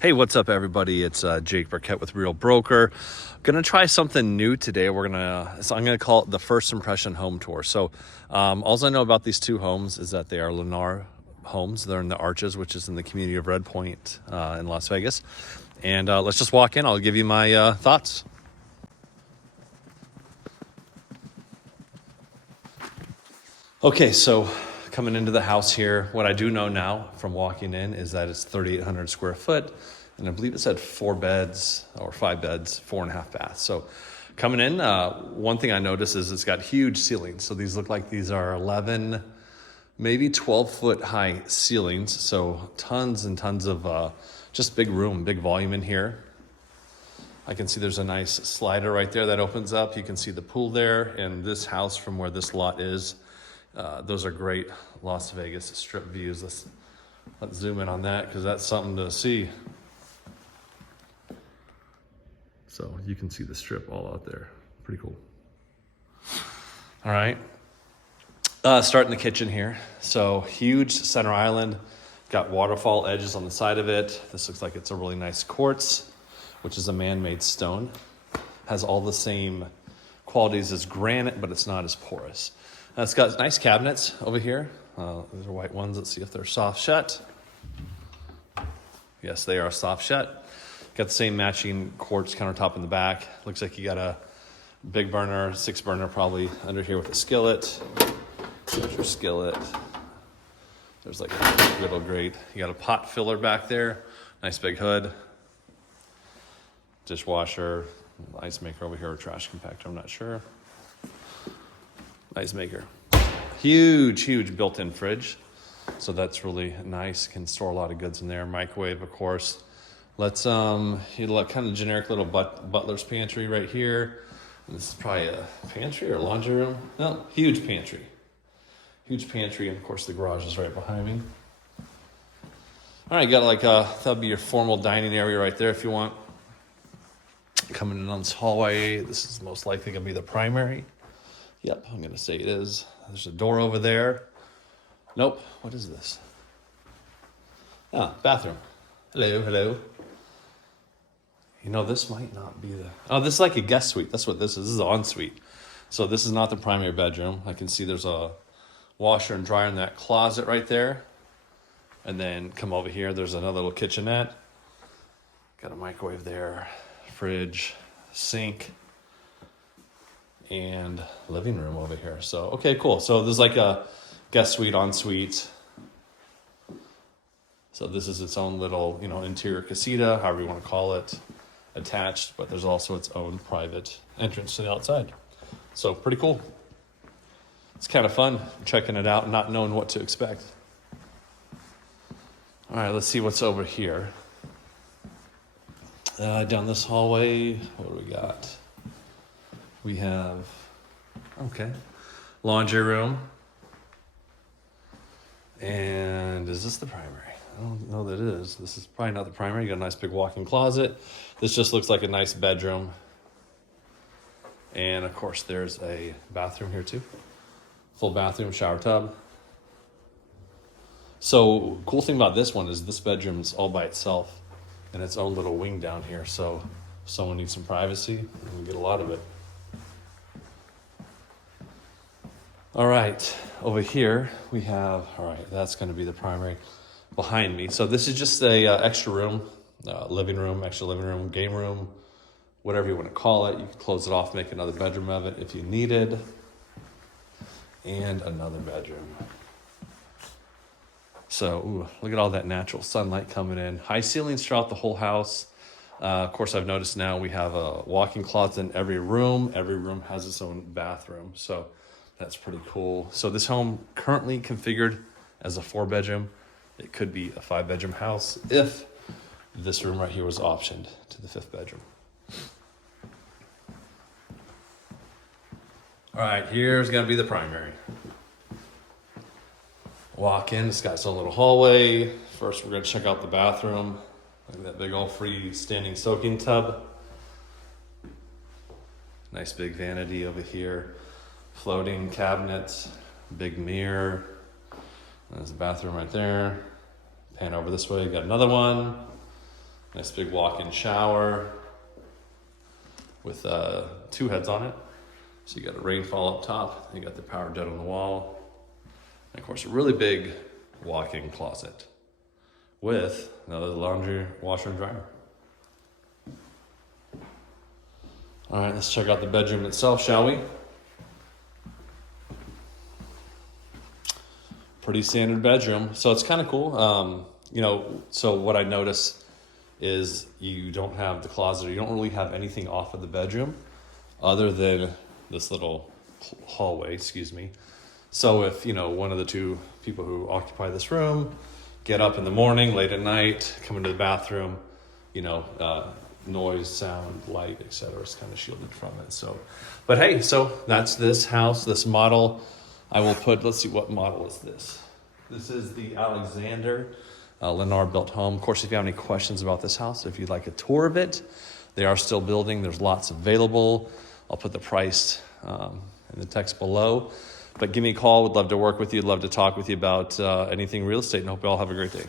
Hey, what's up, everybody? It's Jake Burkett with Real Broker. Gonna try something new today. I'm gonna call it the first impression home tour. So, all I know about these two homes is that they are Lennar homes. They're in the Arches, which is in the community of Red Point in Las Vegas. And let's just walk in. I'll give you my thoughts. Okay, so coming into the house here, what I do know now from walking in is that it's 3,800 square foot, and I believe it said 4 beds or 5 beds, 4.5 baths. So coming in, one thing I noticed is it's got huge ceilings. So these look like these are 11, maybe 12 foot high ceilings. So tons and tons of just big room, big volume in here. I can see there's a nice slider right there that opens up. You can see the pool there, and this house from where this lot is. Those are great Las Vegas strip views. Let's zoom in on that because that's something to see. So you can see the strip all out there. Pretty cool. All right. Starting the kitchen here. So huge center island. Got waterfall edges on the side of it. This looks like it's a really nice quartz, which is a man-made stone. Has all the same qualities as granite, but it's not as porous. It's got nice cabinets over here. These are white ones. Let's see if they're soft shut. Yes, they are soft shut. Got the same matching quartz countertop in the back. Looks like you got a big burner, 6 burner probably under here with a skillet. There's your skillet. There's like a little grate. You got a pot filler back there. Nice big hood. Dishwasher, ice maker over here, or trash compactor, I'm not sure. Nice maker. Huge built-in fridge. So that's really nice. Can store a lot of goods in there. Microwave, of course. Let's kind of generic little butler's pantry right here. And this is probably a pantry or laundry room. No, huge pantry. Huge pantry, and of course the garage is right behind me. All right, got that'll be your formal dining area right there if you want. Coming in on this hallway, this is most likely gonna be the primary. Yep, I'm going to say it is. There's a door over there. Nope. What is this? Ah, bathroom. Hello. You know, this might not be the... Oh, this is like a guest suite. That's what this is. This is an ensuite. So this is not the primary bedroom. I can see there's a washer and dryer in that closet right there. And then come over here. There's another little kitchenette. Got a microwave there. Fridge. Sink. And living room over here. So, okay, cool. So there's like a guest suite, ensuite. So this is its own little, interior casita, however you want to call it, attached, but there's also its own private entrance to the outside. So pretty cool. It's kind of fun checking it out and not knowing what to expect. All right, let's see what's over here. Down this hallway, what do we got? We have, laundry room. And is this the primary? I don't know that it is. This is probably not the primary. You got a nice big walk-in closet. This just looks like a nice bedroom. And of course, there's a bathroom here too. Full bathroom, shower tub. So, cool thing about this one is this bedroom is all by itself and its own little wing down here. So, if someone needs some privacy, you can get a lot of it. All right, over here we have, that's going to be the primary behind me. So this is just a extra room, living room, game room, whatever you want to call it. You can close it off, make another bedroom of it if you needed. And another bedroom. So, look at all that natural sunlight coming in. High ceilings throughout the whole house. Of course, I've noticed now we have a walk-in closet in every room. Every room has its own bathroom. So that's pretty cool. So this home currently configured as a 4-bedroom. It could be a 5-bedroom house if this room right here was optioned to the 5th bedroom. All right, here's gonna be the primary. Walk in, it's got its own little hallway. First, we're gonna check out the bathroom. Look at that big old freestanding soaking tub. Nice big vanity over here. Floating cabinets, big mirror. There's the bathroom right there. Pan over this way, got another one. Nice big walk-in shower with 2 heads on it. So you got a rainfall up top, you got the power jet on the wall, and of course a really big walk-in closet with another laundry washer and dryer. All right, let's check out the bedroom itself, shall we? Pretty standard bedroom, so it's kind of cool. So what I notice is you don't have the closet, or you don't really have anything off of the bedroom other than this little hallway, So if, one of the 2 people who occupy this room get up in the morning, late at night, come into the bathroom, noise, sound, light, etc. is kind of shielded from it. So, but hey, so that's this house, this model. I will put, let's see, what model is this? This is the Alexander Lennar built home. Of course, if you have any questions about this house, if you'd like a tour of it, they are still building. There's lots available. I'll put the price in the text below. But give me a call. Would love to work with you. Love to talk with you about anything real estate. And hope you all have a great day.